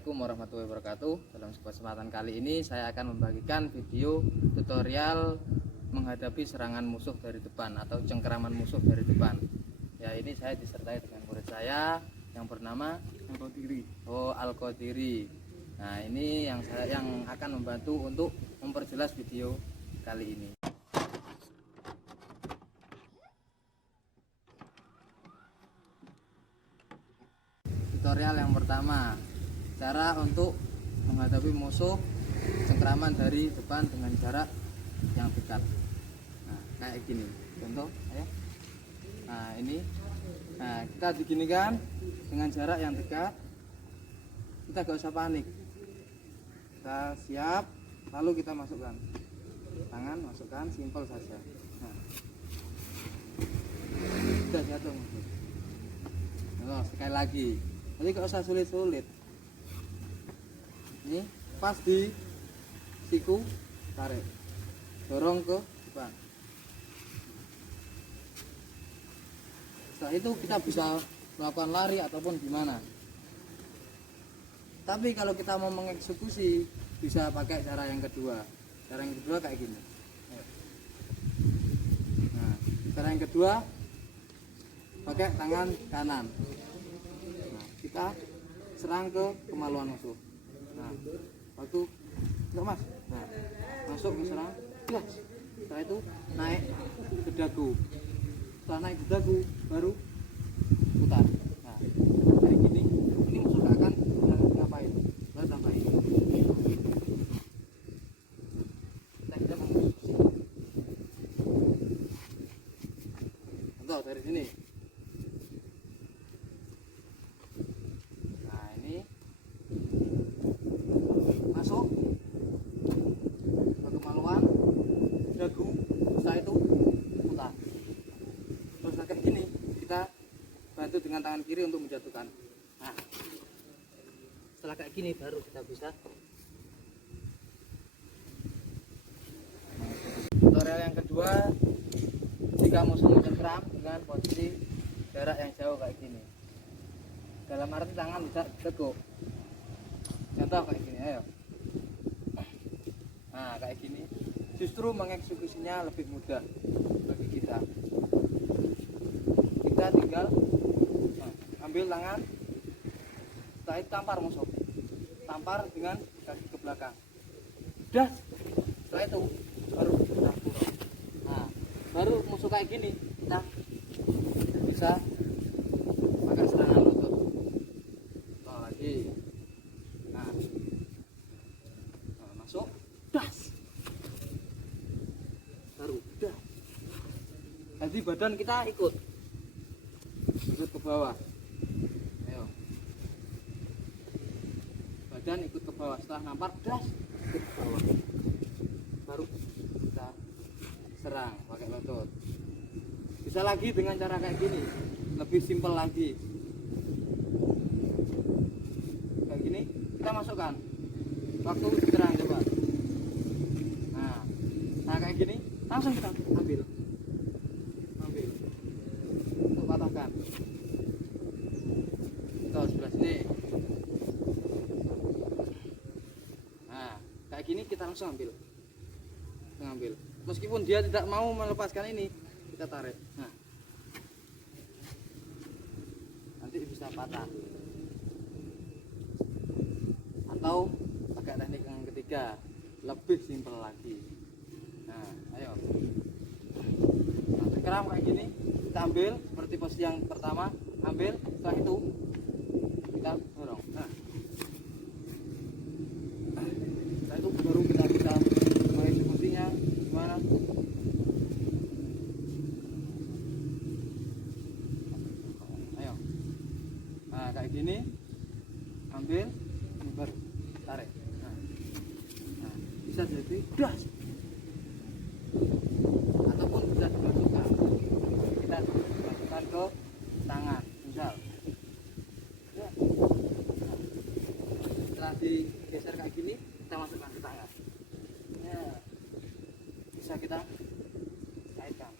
Assalamualaikum warahmatullahi wabarakatuh. Dalam kesempatan kali ini saya akan membagikan video tutorial menghadapi serangan musuh dari depan atau cengkeraman musuh dari depan. Ya, ini saya disertai dengan murid saya yang bernama Al-Qadiri. Nah, ini yang akan membantu untuk memperjelas video kali ini. Tutorial yang pertama, cara untuk menghadapi musuh cengkeraman dari depan dengan jarak yang dekat. Nah, kayak gini contoh, ayo. Nah, ini, nah kita diginikan dengan jarak yang dekat. Kita gak usah panik, kita siap, lalu kita masukkan tangan, masukkan, simpel saja. Nah, sudah jatuh musuh. Nah, sekali lagi, jadi gak usah sulit-sulit. Ini pas di siku, tarik, dorong ke depan. Setelah itu kita bisa melakukan lari ataupun gimana. Tapi kalau kita mau mengeksekusi, bisa pakai cara yang kedua. Cara yang kedua kayak gini. Nah, cara yang kedua pakai tangan kanan. Nah, kita serang ke kemaluan musuh. Nah, waktu enggak mas, nah, masuk ke serang, ya. Setelah itu naik ke dagu. Setelah naik ke dagu baru putar. Nah, kayak gini, ini musuh gak akan ngapain. Lalu tambahin. Nah, kita mengeksekusi. Contoh dari sini. Masuk ke kemaluan dagu, setelah itu putar. Terus kayak gini kita bantu dengan tangan kiri untuk menjatuhkan. Nah, setelah kayak gini baru kita bisa. Tutorial yang kedua, jika musuh mencengkeram dengan posisi jarak yang jauh kayak gini, dalam arti tangan bisa diteguk. Contoh kayak gini, ayo. Nah, kayak gini justru mengeksekusinya lebih mudah bagi kita. Kita tinggal ambil tangan, setelah itu tampar musuh, tampar dengan kaki ke belakang. Udah, setelah itu baru kita turun. Nah, baru musuh kayak gini kita bisa pakai serangan lutut. Lagi. Nah, masuk, das, baru dah. Jadi badan kita ikut ke bawah. Ayo, badan ikut ke bawah. Setelah nampar, das, ikut ke bawah. Baru kita serang pakai lutut. Bisa lagi dengan cara kayak gini, lebih simpel lagi. Kayak gini kita masukkan waktu serang, coba. Nah kayak gini langsung kita ambil untuk patahkan. Tuh, sebelah sini. Nah kayak gini kita langsung ambil. Meskipun dia tidak mau melepaskan ini, kita tarik. Nah, nanti bisa patah. Atau pakai teknik yang ketiga, lebih simpel lagi. Nah, ayo. Nah, cengkeram kayak gini, kita ambil seperti posisi yang pertama, ambil, setelah itu kita dorong. Nah, setelah itu baru kita bisa mengeksekusinya gimana. Ayo. Nah, kayak gini, ambil, baru tarik. Nah, bisa jadi das, ataupun bisa dimasukkan, kita masukkan ke tangan misal ya. Nah, setelah digeser kayak gini kita masukkan ke tangan ya, bisa kita kaitkan.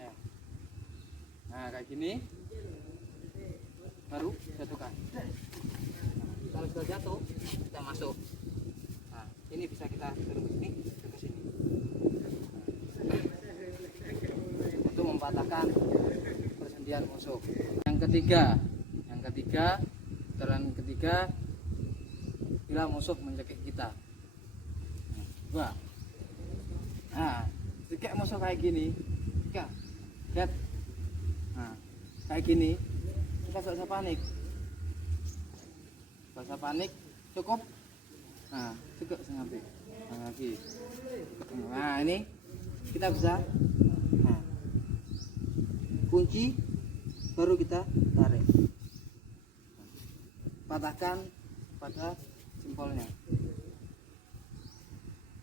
Ayo. Nah kayak gini gini, baru jatuhkan. Kalau sudah jatuh, kita masuk. Nah, ini bisa kita turun ke sini, ke sini. Untuk mempatahkan persendian musuh. Yang ketiga, putaran ketiga, bila musuh mencekik kita. Nah, jika musuh kayak gini, lihat, nah, kayak gini, kita gak usah panik, cukup, nah, cukup sampai, nah, lagi, nah ini kita bisa, nah, kunci, baru kita tarik, patahkan pada jempolnya.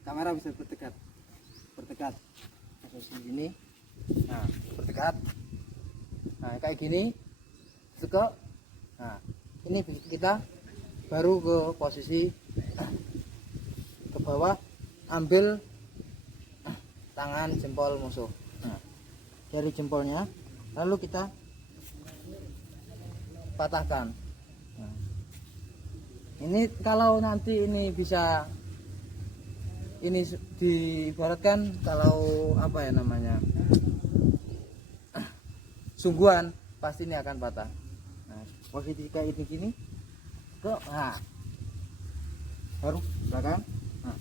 Kamera bisa berdekat, posisi ini, nah berdekat, nah kayak gini, sekok, nah ini kita baru ke posisi ke bawah, ambil tangan jempol musuh, nah, dari jempolnya, lalu kita patahkan. Nah, ini kalau nanti ini bisa, ini diibaratkan kalau apa ya namanya, sungguhan, pasti ini akan patah. Nah, posisi kayak ini gini, kok, nah, baru belakang, nah,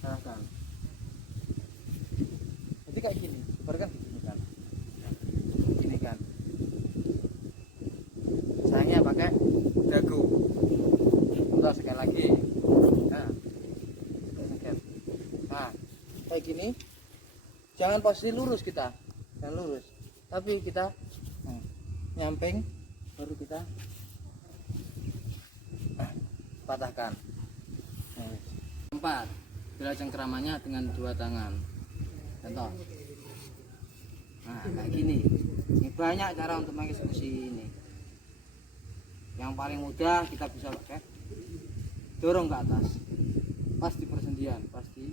belakang. Jadi kayak gini, ibaratkan gini kan, gini kan. Sayangnya pakai dagu. Terus sekali lagi, nah, kayak gini, jangan posisi lurus kita, jangan lurus, tapi kita nyamping, baru kita patahkan. Empat, bila cengkramannya dengan dua tangan, contoh, nah kayak gini. Ini banyak cara untuk mengeksekusi ini. Yang paling mudah kita bisa pakai dorong ke atas, pas di persendian, pas di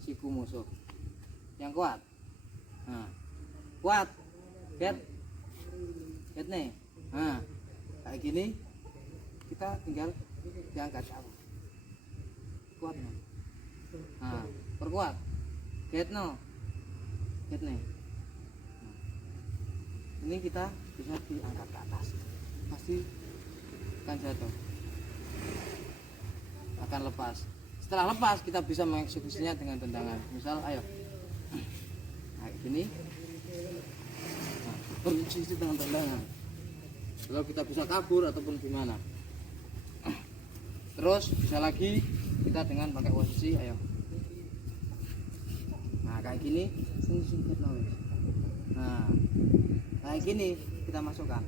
siku musuh yang kuat. Nah, kuat, get nih. Nah, kayak gini, kita tinggal diangkat jauh, kuat no. Nah, perkuat, get nih. Nah, ini kita bisa diangkat ke atas, pasti akan jatuh, akan lepas. Setelah lepas, kita bisa mengeksekusinya dengan tendangan. Misal, ayo, kayak gini, nah, bereksekusi dengan tendangan. Kalau kita bisa kabur ataupun gimana. Terus bisa lagi kita dengan pakai posisi, ayo. Nah kayak gini, singkat noise. Nah kayak gini kita masukkan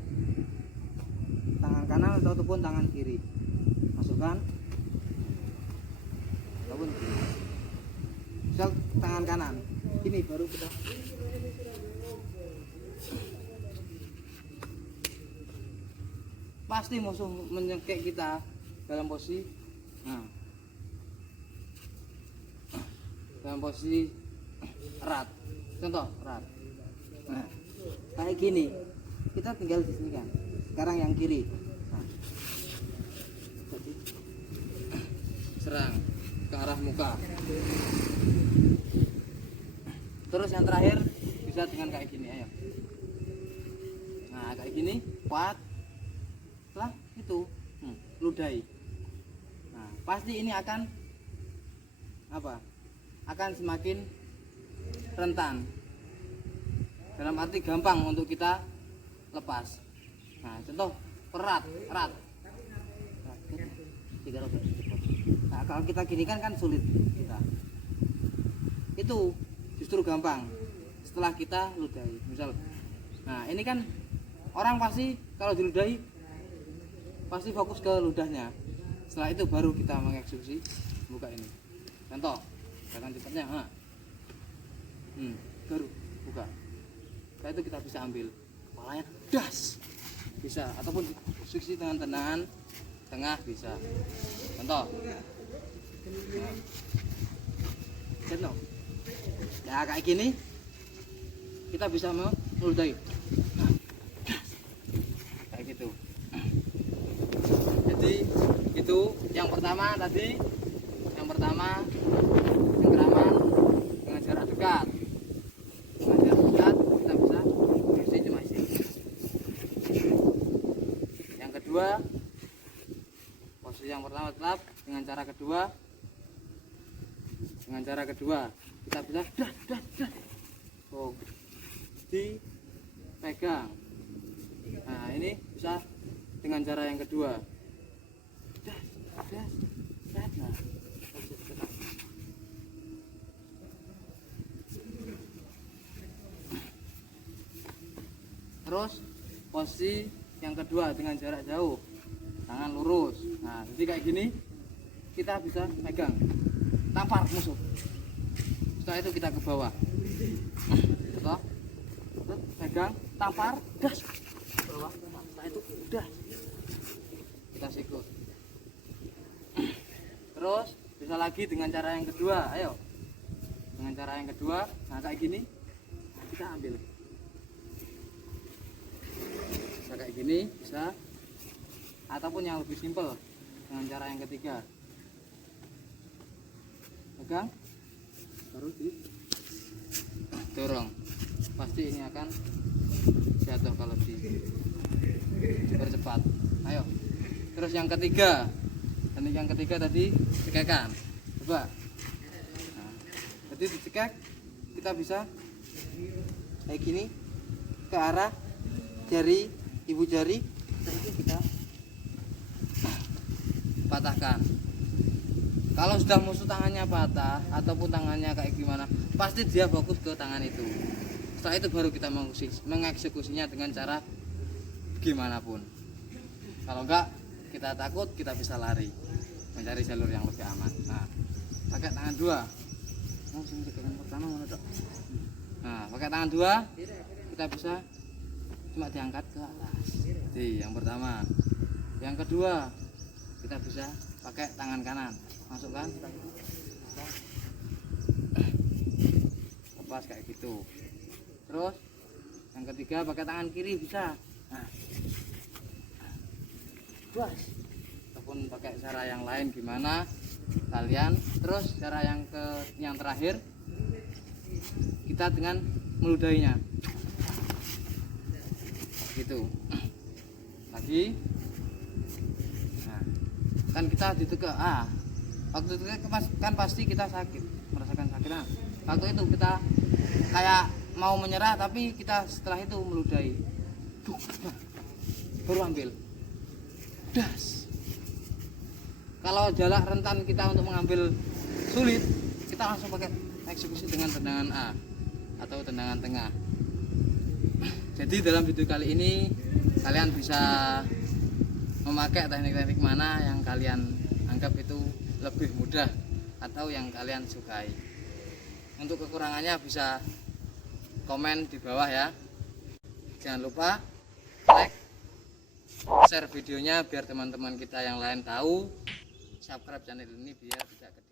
tangan kanan ataupun tangan kiri, masukkan ataupun kiri. Misal tangan kanan, ini baru kita pasti musuh menyekek kita dalam posisi, nah, dalam posisi erat, contoh erat. Nah, kayak gini, kita tinggal di sini kan. Sekarang yang kiri, nah, jadi serang ke arah muka. Terus yang terakhir bisa dengan kayak gini, ayo. Nah kayak gini, kuat. Setelah itu ludahi. Nah, pasti ini akan apa? Akan semakin rentan. Dalam arti gampang untuk kita lepas. Nah, contoh erat. Nah, kalau kita gini kan sulit kita. Itu justru gampang setelah kita ludahi. Misal, nah ini kan orang pasti kalau diludahi pasti fokus ke ludahnya. Setelah itu baru kita mengeksekusi buka ini. Contoh, jangan cepatnya, baru buka. Setelah itu kita bisa ambil kepalanya, das, bisa. Ataupun eksekusi dengan tendangan tengah bisa. Contoh, contoh, ya kayak gini kita bisa meludahi. Jadi itu yang pertama tadi, yang pertama cengkraman dengan jarak dekat. Dengan jarak dekat kita bisa posisi cuma isi. Yang kedua, posisi yang pertama tetap dengan cara kedua. Dengan cara kedua kita bisa dah. Oh, dipegang. Nah ini bisa dengan cara yang kedua. Nah, terus posisi yang kedua dengan jarak jauh, tangan lurus. Nah jadi kayak gini kita bisa pegang, tampar musuh. Setelah itu kita ke bawah, setelah pegang, tampar, gas bawah. Setelah itu udah kita sikut. Terus bisa lagi dengan cara yang kedua, ayo. Dengan cara yang kedua, nah kayak gini kita ambil. Bisa kayak gini, bisa. Ataupun yang lebih simpel dengan cara yang ketiga. Pegang, baru didorong. Pasti ini akan jatuh kalau dipercepat. Ayo. Terus yang ketiga. Dan yang ketiga tadi cekekan. Coba. Nah, jadi dicekek kita bisa kayak gini ke arah jari, ibu jari, terus kita patahkan. Kalau sudah musuh tangannya patah ataupun tangannya kayak gimana, pasti dia fokus ke tangan itu. Setelah itu baru kita mengeksekusinya dengan cara gimana pun. Kalau enggak, kita takut, kita bisa lari mencari jalur yang lebih aman. Nah, pakai tangan dua. Nah, pakai tangan dua kita bisa cuma diangkat ke atas. Jadi yang pertama. Yang kedua kita bisa pakai tangan kanan, masukkan, lepas kayak gitu. Terus yang ketiga pakai tangan kiri bisa. Nah, puas. Ataupun pakai cara yang lain gimana kalian. Terus cara yang terakhir kita dengan meludahinya gitu lagi. Nah, kan kita ditegak, waktu itu kan pasti kita sakit, merasakan sakit. Nah, waktu itu kita kayak mau menyerah, tapi kita setelah itu meludahi, baru ambil das. Kalau jarak rentan kita untuk mengambil sulit, kita langsung pakai eksekusi dengan tendangan A atau tendangan tengah. Jadi dalam video kali ini kalian bisa memakai teknik-teknik mana yang kalian anggap itu lebih mudah atau yang kalian sukai. Untuk kekurangannya bisa komen di bawah ya. Jangan lupa like, share videonya biar teman-teman kita yang lain tahu. Subscribe channel ini biar tidak ketinggalan.